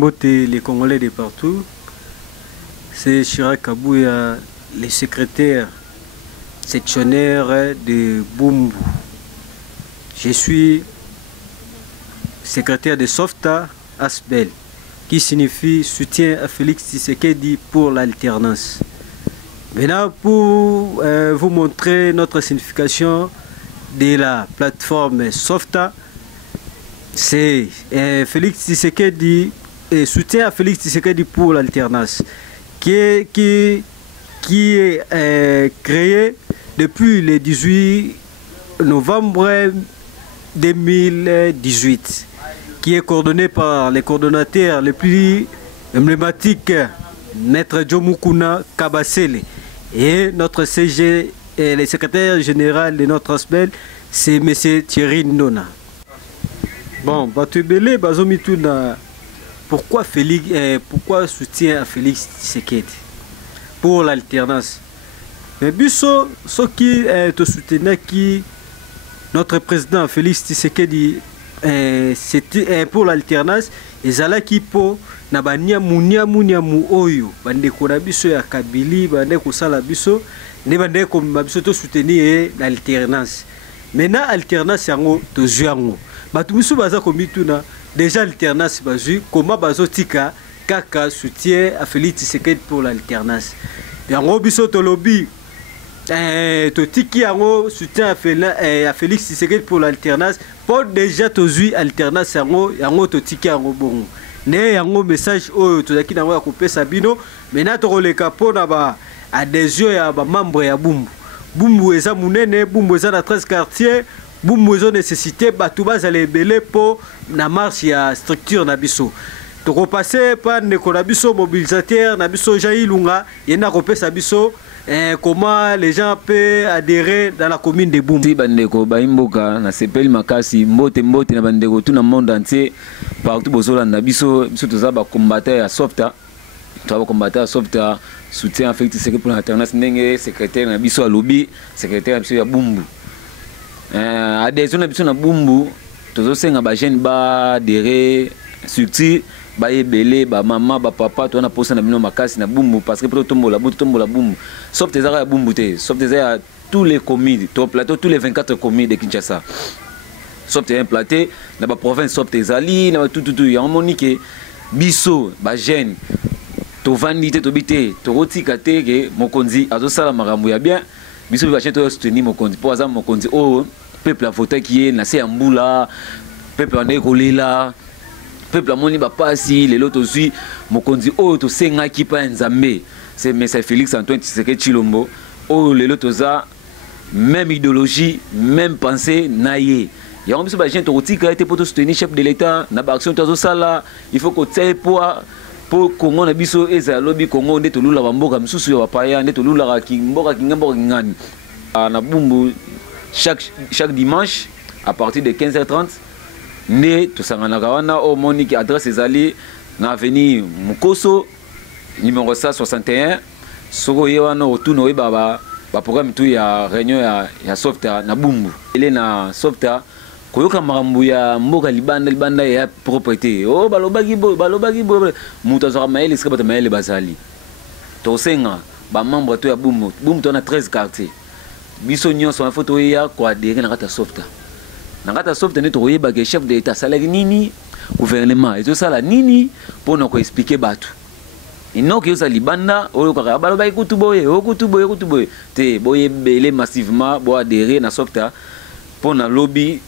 Mbote, les Congolais de partout. C'est Chirac Kabouya, le secrétaire sectionnaire de Bumbu. Je suis secrétaire de SOFTA Asbel, qui signifie soutien à Félix Tshisekedi pour l'alternance. Maintenant, pour vous montrer notre signification de la plateforme SOFTA, c'est Félix Tshisekedi et soutien à Félix Tshisekedi pour l'alternance, qui est créé depuis le 18 novembre 2018, qui est coordonné par les coordonnateurs les plus emblématiques, Maître Jomukuna Kabasele, et notre CG, et le secrétaire général de notre ASBEL, c'est M. Thierry Ndona. Bon, Batubele, Bazomituna, pourquoi soutien à Félix Tshisekedi pour l'alternance? Mais biso, ce qui te soutenait, qui notre président Félix Tshisekedi, c'était pour l'alternance, et zala qui po na bania mu oyo bande ko na biso ya Kabili bande ko sala biso ne bande ko biso to soutenir l'alternance. Maintenant alternance yango to zuango batu biso baza ko mituna déjà alternance bazu comment bazotika kaka soutien à Félix Tshisekedi pour l'alternance. Yango biso to lobby to tiki yango soutien à Félix Tshisekedi pour l'alternance pour déjà to zui alternance yango to tiki yango bongo. Ne yango message oyo tozaki nango ya kopesa bino mena tokoleka mpona ba adhésion ya ba membre ya Bumbu. Bumbu eza munene, Bumbu eza na 13 quartiers, Bumbu eza nécessité batu bazala ebele po na marche ya structure na biso. Tokopase pa ndeko na biso mobilisateur na biso Jean Ilunga yena kopesa biso comment les gens peuvent adhérer dans la commune de Bumbu. Si bandeko baimboka na sepeli makasi mbote na bandeko tout na monde entier partout bozolanda biso toza ba combattant ya SOFTA, to ba combattant ya SOFTA soutien à Félix Tshisekedi pour l'alternance ndenge secrétaire na biso à lobby, secrétaire na biso ya Bumbu. Adhésion na biso na Bumbu tozosenga ba jeune ba adhérer surtout ba ebele ba mama ba papa to na posa na bino makasi na Bumbu parce que pour tombola Bumbu sauf des ya Bumbu te sauf des ya tous les communes to plateau tous les 24 communes de Kinshasa sauf des implanté na ba province sauf des ali na tout ya monique biso ba jeune to vanité to bité to rotika te ke mokonzi azosala makambo ya bien biso ba jeune to soutenir mokonzi pour azam mokonzi o peuple a voté qui est na se ambula peuple ande kolela peuple amoni ba pasi lelo to zui mokonzi o to senga ki pa nzambe c'est monsieur Félix Antoine Tshisekedi Chilombo o lelo to za même idéologie même pensée naie ya on biso ba gente rotika été pour soutenir chef de l'état na ba action to sala il faut que tsaye pour Congo na biso eza lobby Congo nde to lula ba mboka msusu ya paya nde to lula ki mboka kingambo ngani na Bumbu chaque dimanche à partir de 15h30 ne tosangana kawana au monique adresse ezali na avenue Mukoso numéro 161 soko yewana otuno oyeba ba programme tout ya réunion ya SOFTA na Bumbu ele na SOFTA koyoka makambo ya mboka libanda ya propriété o balobaki mutu azwaka mayele esika bato mayele bazali tosenga ba membre to ya Bumbu to na 13 quartiers biso nyonso na foto ya koadhérer na kata SOFTA. Na kata SOFTA ne toyeba ke chef de l'état salari nini gouvernement ezo sala nini pour na ko expliquer batu ino ke yosa libanda oyo kaka baloba ikutu boye te boye belé massivement bo adhérer na SOFTA pour na lobby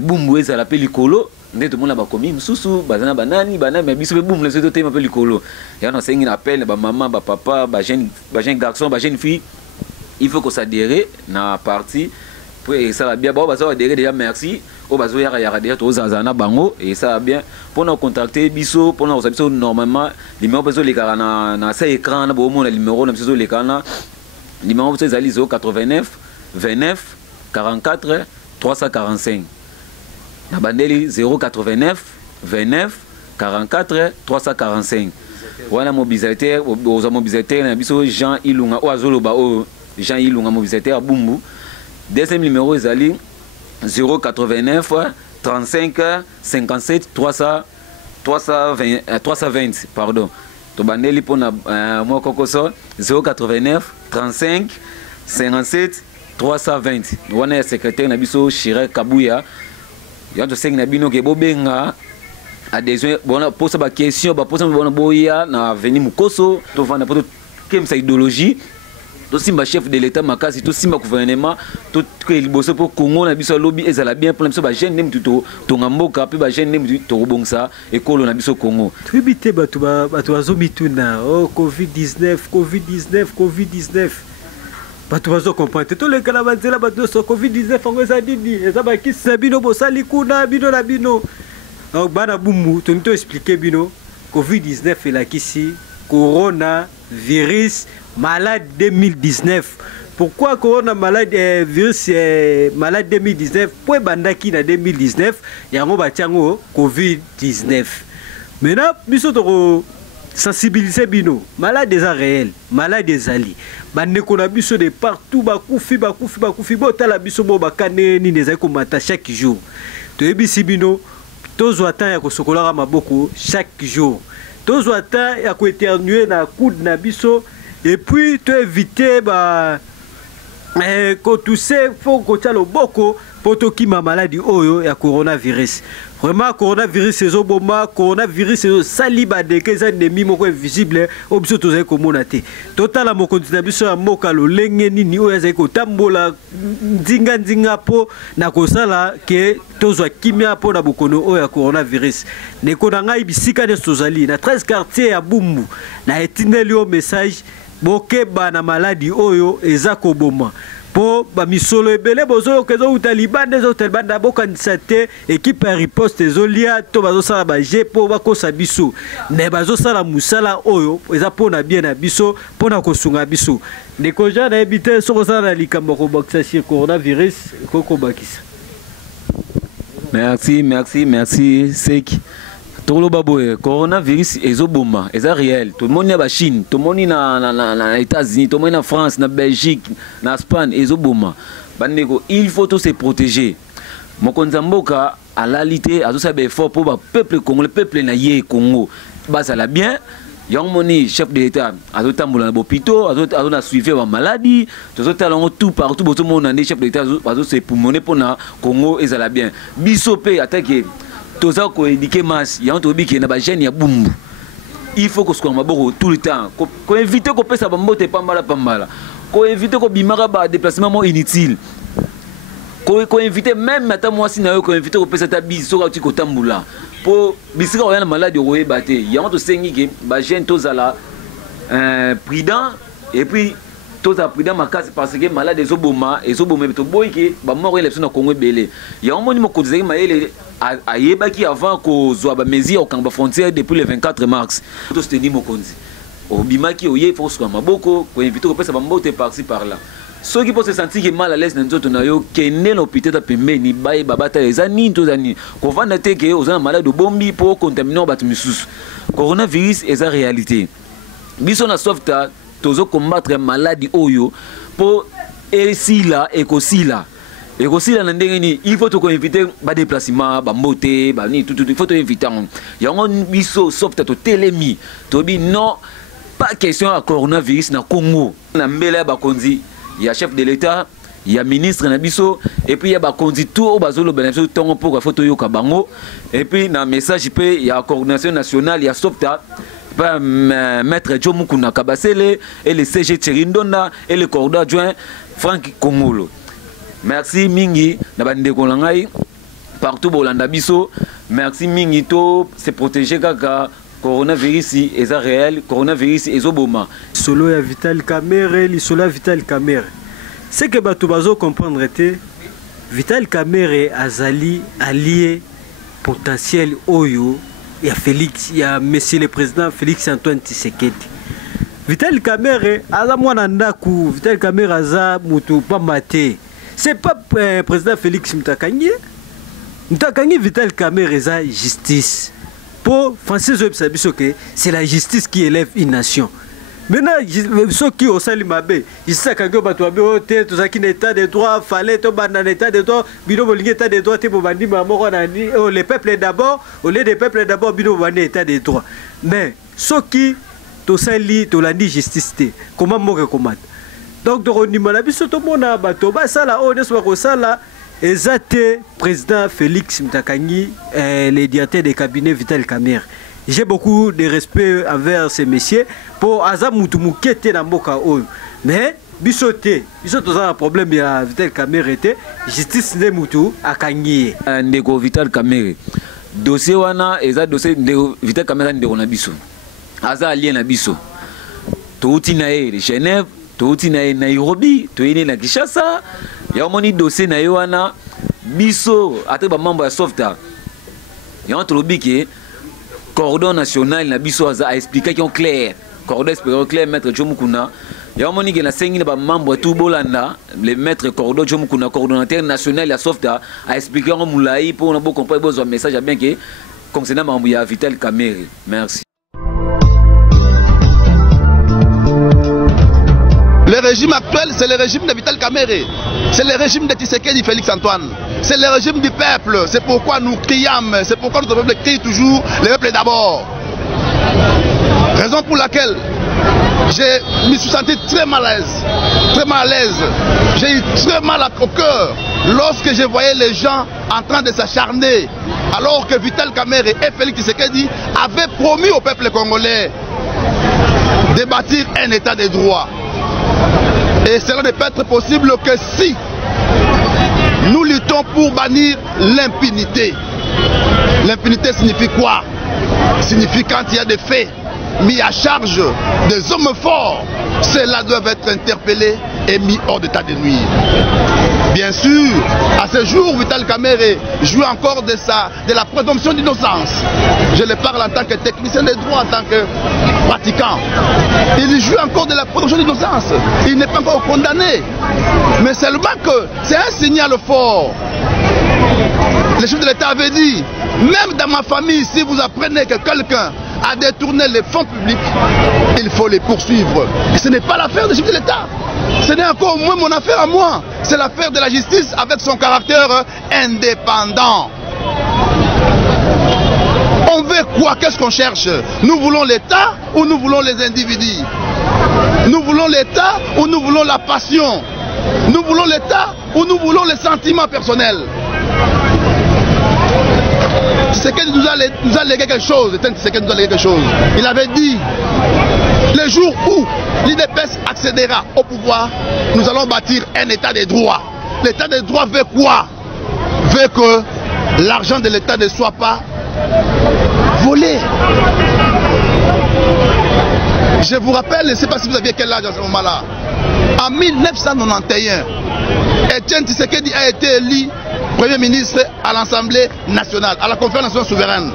Bumbu ezala pe likolo nde to mona ba komi msusu bazana banani mais biso be Bumbu leso to tema pe likolo ya na sengi na appel ba maman ba papa ba jeune garçon ba jeune fille il faut qu'on s'adhère na parti pour ça va bien bon bah ça va déjà merci au bazo ya déjà to zazana bango et ça va bien pour nous contacter biso pour nous biso normalement numéro besoin les cara na ça écran na bo mon numéro na biso les kana numéro besoin zali 089 29 44 345 na bandeli 089 29 44 345 wana mobilisateur aux mobilisateurs na biso Jean Ilunga o azoloba o Jean Ilunga mobilisateur Bumbu. Deuxième numéro est allé 089 35 57 320 pardon. Tobandeli pour moi Kokoso 089 35 57 320. On est secrétaire Nabiso Chiré Kabouya. Yanto seng Nabino ke bobenga adhésion bon pose ba question ba pose bon boya na venir Mukoso to vanda pour kem sa idéologie. To simba chef de l'état makasi to simba gouvernement to que liboso pour Congo na biso lobby ezala bien pour biso ba jeune nem to ngamboka pe ba jeune nem to robongsa ekolo na biso Congo tribité batu azomituna oh covid-19 batu bazo comprendre to le kala banzela batu so covid-19 ngo za didi eza ba kisa bino bosali kuna bino na bino donc bana bumu to nito expliquer bino covid-19 ela kisi coronavirus malade 2019. Pourquoi corona malade virus malade 2019? Pour bandaki na 2019, yango batiango COVID-19. Maintenant, biso to sensibiliser bino, malade des réels, malade des ali. Bandeko na biso de partout bakufi botala biso bo bakane ni nezai komata chaque jour. To ebisi bino tozo ata ya kosokola maboko chaque jour. Tozo ata ya ko éternuer na coude na biso. Et puis, tu éviter quand tu sais, faut que tu aies le boko pour te qui ma maladie oyo ya coronavirus. Vraiment, coronavirus c'est oboma, coronavirus c'est saliba de que ça ennemi moko invisible au biso to zai komonate. Total mo continue biso ya moka lo lenge nini oyo zai ko tambola nzinga po na kosala ke tozwa kimia po na bokono oyo ya coronavirus. Neko na ngai bisika de sozali na 13 quartiers ya Bumbu na etineli o message boke bana maladi oyo eza koboma po ba misolo ebele bozo kezo utalibande zo talibanda bokanisa te équipe ya riposte ezolia to bazo sala ba je po bakosa biso ne bazo sala musala oyo eza pona bien na biso pona kosunga biso ndeko jana ebite soko sala na likambo ko bakisa sur coronavirus ko bakisa. Merci Seki. Tolo baboye coronavirus ezoboma eza réel tout le monde na Chine tout le monde na États-Unis tout le monde na France na Belgique na Espagne ezoboma bandeko il faut tous se protéger mokonza mboka à l'alité azo sabe fort pour ba peuple congolais peuple na ye Congo basala bien yang moni chef de l'état azo tambola na hôpital azo na suivre ba maladie azo talongo tout partout tout le monde na chef de l'état azo se pulmoner pour na Congo ezala bien biso pe attaquer toza ko éduquer masse ya on tobi ke na ba jeune ya Bumbu il faut que ce soit maboko tout le temps ko éviter ko pesa ba mbote pambala ko éviter ko bimaka ba déplacement inutile ko éviter même ata moi si na yo ko éviter ko pesa ta biso ka ti ko tambula po bisika o yana malade o ebate ya on to sengi ke ba jeune tozala prudent et puis toza prudent makasi parce que malade ezoboma to boy ke ba mort élection na Congo belé ya on moni mo kozeki maele ayebaki avant ko zwa ba mesure au kamba frontière depuis le 24 mars to steni mokonzi obimaki oye faut soit maboko ko inviter ko pesa ba mbote par-ci par-là ceux qui peuvent se sentir mal à l'aise dans nzoto na yo kene l'hôpital pembeni baye babata ezani tozani ko vanda te ke ozana malade bombi pour contaminer ba misusu coronavirus eza réalité biso na softa tozo combattre maladie oyo pour esila ekosila na ndenge ni il faut to inviter ba déplacement ba mbote ba ni tout il faut to inviter yango biso sauf to telemi to bi non pas question à coronavirus na Congo na mbele ba konzi ya chef de l'état ya ministre na biso et puis ya ba konzi tout bazolo benefice tongo pour photo yo ka bango et puis na message pe ya coordination nationale ya softa par maître Jomukuna Kabasele et le CG Tcherindonda et le coordonnateur adjoint Franck Kongolo. Merci mingi na bandeko langai partout bolanda biso merci mingi to se protéger kaka coronavirus eza réel coronavirus ezoboma solo ya Vital Kamerhe li solo ya Vital Kamerhe c'est que bato bazo comprendre te Vital Kamerhe azali allié potentiel oyo ya Félix ya monsieur le président Félix Antoine Tshisekedi. Vital Kamerhe aza mwana ndaku Vital Kamerhe aza mutu pambate. C'est pas président Félix Mutakangi. Mutakangi Vital Kamerhe eza justice. Pour Francis Web Sabisoke, c'est la justice qui élève une nation. Maintenant, ceux qui ont sali mabé, ils savent que tout ça qui n'est pas de droit, fallait tout dans l'état de droit, bino bolingue état de droit, les peuples d'abord, au lieu des peuples d'abord, bino bolingue état de droit. Mais ceux qui tout sali, tout l'andi justice, comment moi recommande? Donc, on dit malabiso tout le monde a bateau, bah ça là, on est sur ça là. Ezate président Félix Mtakangi, les directeurs des cabinets Vital Kamerhe. J'ai beaucoup de respect envers ces messieurs pour Azamoutoumouké Namboka Oyo. Mais bisoté, bisoté un problème il y a Vital Kamerhe était justice de Moutou à Kangi. Ndeko Vital Kamerhe. Dossier wana eza dossier de Vital Kamerhe ndeko na biso. Aza alien na biso. Touti na e Genève, touti na e Nairobi, touti na Kinshasa. Ya moni dossier na wana biso ate ba membre ya Softa. Ya on trobi que cordon national na biso a expliqué qu'on clair. Cordon clair maître Jomukuna. Ya moni que na sengi na ba membre tout bolanda, le maître cordon Jomukuna coordonnateur national ya Softa a expliqué en moulai pour on a beau comprendre besoin message bien que concernant membre ya Vital Kamerhe. Merci. Le régime actuel, c'est le régime de Vital Kamerhe. C'est le régime de Tshisekedi Félix Antoine. C'est le régime du peuple. C'est pourquoi nous crions, c'est pourquoi notre peuple crie toujours le peuple d'abord. Raison pour laquelle je me suis senti très mal à l'aise. Très mal à l'aise. J'ai eu très mal au cœur lorsque je voyais les gens en train de s'acharner. Alors que Vital Kamerhe et Félix Tshisekedi avaient promis au peuple congolais de bâtir un état de droit. Et cela ne peut être possible que si nous luttons pour bannir l'impunité. L'impunité signifie quoi? Signifie quand il y a des faits mis à charge des hommes forts, ceux-là doivent être interpellés et mis hors d'état de nuire. Bien sûr, à ce jour, Vital Kamerhe joue encore de la présomption d'innocence. Je le parle en tant que technicien de droit, en tant que pratiquant. Il joue encore de la présomption d'innocence. Il n'est pas encore condamné. Mais seulement que c'est un signal fort. Le chef de l'État avait dit, même dans ma famille, si vous apprenez que quelqu'un a détourné les fonds publics, il faut les poursuivre. Et ce n'est pas l'affaire du chef de l'État. Ce n'est encore moins mon affaire à moi. C'est l'affaire de la justice avec son caractère indépendant. On veut quoi? Qu'est-ce qu'on cherche? Nous voulons l'État ou nous voulons les individus? Nous voulons l'État ou nous voulons la passion? Nous voulons l'État ou nous voulons les sentiments personnels? C'est qu'il nous a légué quelque chose. Il avait dit, le jour où l'IDPS accédera au pouvoir, nous allons bâtir un état de droit. L'état de droit veut quoi? Veut que l'argent de l'État ne soit pas volé. Je vous rappelle, je ne sais pas si vous aviez quel âge à ce moment-là. En 1991, Etienne Tshisekedi a été élu Premier ministre à l'Assemblée nationale, à la conférence nationale souveraine.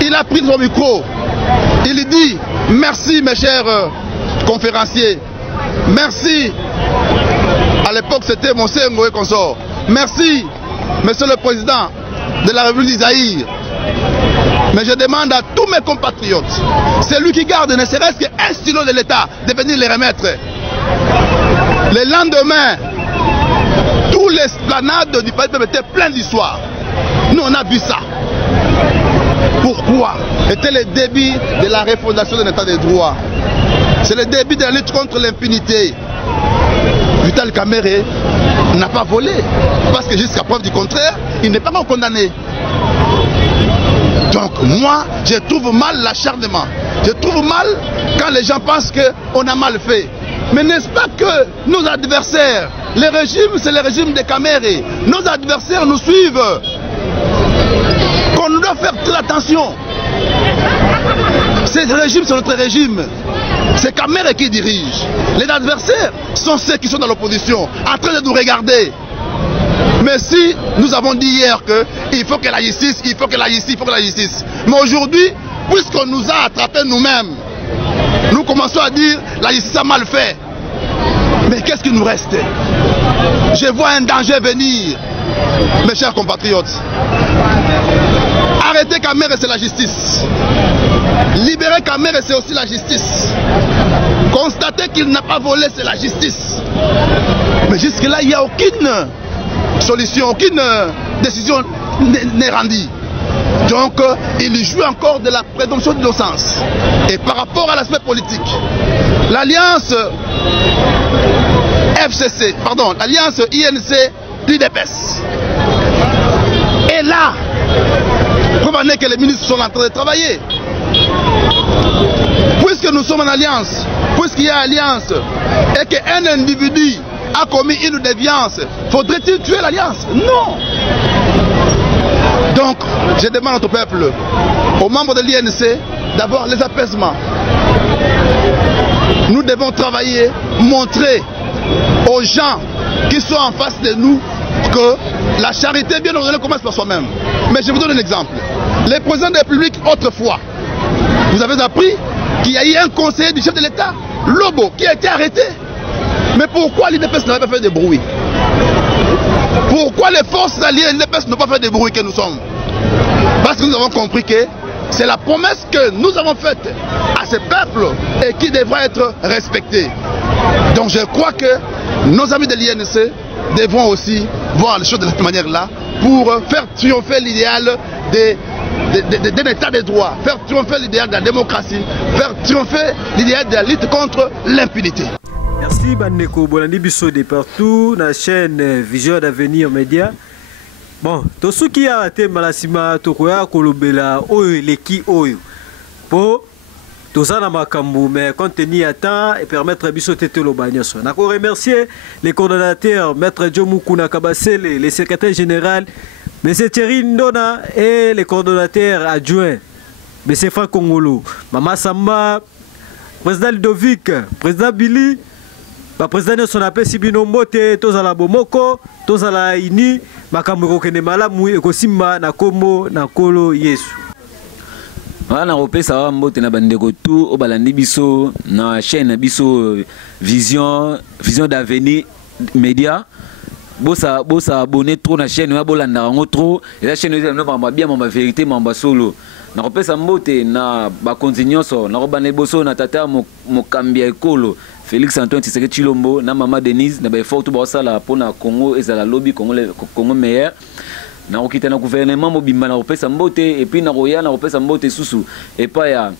Il a pris son micro. Il dit merci mes chers conférenciers. Merci. À l'époque c'était mon Sengo et consort. Merci monsieur le président de la République d'Zaïre. Mais je demande à tous mes compatriotes, celui qui garde ne serait-ce qu'un stylo de l'État, de venir les remettre. Le lendemain, tous les esplanades du pays étaient pleines d'histoires. Nous on a vu ça. Pourquoi? C'était le début de la refondation de l'état de droit. C'est le début de la lutte contre l'impunité. Vital Kamerhe n'a pas volé. Parce que jusqu'à preuve du contraire, il n'est pas encore condamné. Donc moi, je trouve mal l'acharnement. Je trouve mal quand les gens pensent qu'on a mal fait. Mais n'est-ce pas que nos adversaires, le régime, c'est le régime de Kamerhe. Nos adversaires nous suivent. Qu'on doit faire très attention. Ce régime, c'est notre régime. C'est Kamerhe qui dirige. Les adversaires sont ceux qui sont dans l'opposition, en train de nous regarder. Mais si nous avons dit hier qu'il faut que la justice, il faut que la justice, il faut que la justice. Mais aujourd'hui, puisqu'on nous a attrapés nous-mêmes, nous commençons à dire la justice a mal fait. Mais qu'est-ce qui nous reste? Je vois un danger venir, mes chers compatriotes. Arrêter Kamere, c'est la justice. Libérer Kamere, c'est aussi la justice. Constater qu'il n'a pas volé, c'est la justice. Mais jusque-là, il n'y a aucune solution, aucune décision n'est rendue. Donc, il joue encore de la présomption d'innocence. Et par rapport à l'aspect politique, l'alliance FCC, pardon, l'alliance INC l'UDPS est là. Preuve en est que les ministres sont en train de travailler. Puisque nous sommes en alliance, puisqu'il y a alliance, et qu'un individu a commis une déviance, faudrait-il tuer l'alliance? Non. Donc, je demande au peuple, aux membres de l'INC, d'avoir les apaisements. Nous devons travailler, montrer aux gens qui sont en face de nous que la charité bien ordonnée commence par soi-même. Mais je vous donne un exemple. Les présidents de la République, autrefois, vous avez appris qu'il y a eu un conseiller du chef de l'État, Lobo, qui a été arrêté. Mais pourquoi l'IDPS n'avait pas fait de bruit? Pourquoi les forces alliées de l'IDPS n'ont pas fait de bruit que nous sommes? Parce que nous avons compris que c'est la promesse que nous avons faite à ce peuple et qui devra être respectée. Donc je crois que nos amis de l'INC devront aussi voir les choses de cette manière-là pour faire triompher l'idéal d'un état de droit, faire triompher l'idéal de la démocratie, faire triompher l'idéal de la lutte contre l'impunité. Merci Bandeko Bolandi Bisso de partout, la chaîne Vision d'Avenir Média. Bon, tout ce qui a été malasima, tokoya kolobela oyo leki oyo. Po tozana makambu mais contenu à temps et permettre biso tete lo banyoso. Nako remercier les coordonnateurs Maître Jomukuna Kabasele, le secrétaire général M. Thierry Ndona et les coordonnateurs adjoints M. Franck Kongolo, Mama Samba, président Ludovic, président Billy. Le président de son appel Sibino Mbote, Tozala Bomoko, Tozala Ini, Makamuro Kenemalamu, Ekosimba, Nakomo, Nakolo, Yesu. Voilà, on peut savoir Mbote na bandeko tout, au balandi biso, na chaîne biso Vision d'Avenir Média. Bosa abonné trop na chaîne, bolanda ngo trop, et la chaîne est bien ma vérité, ma solo. Na kopesa Mbote na ba continuoso, na robane boso na tata mo kambia ekolo. Félix Antoine Tshisekedi Chilombo, na maman Denise, na ba effort tout ba sala pona Congo ezala lobby Congo meilleur. Na okita na gouvernement mobimba na kopesa Mbote et puis na roya na kopesa Mbote susu et pas ya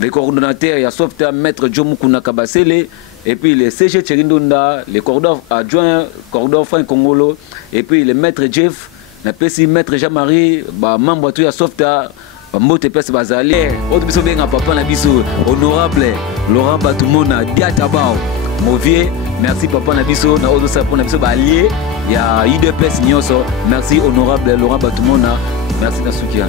les coordonnateurs ya software Maître Jomukuna Kabasele et puis les CG Tcherindonda, les coordonnateurs adjoints, coordonnateurs Franck Kongolo et puis le Maître Jeff, na pesi Maître Jean-Marie, ba membre tout ya software Mbote pese bazali autre biso benga papa na biso honorable Laurent Batumona Diatabao Movier, merci papa na biso na autre ça pour na biso ba allié ya IDPS nyoso, merci honorable Laurent Batumona, merci na soukia.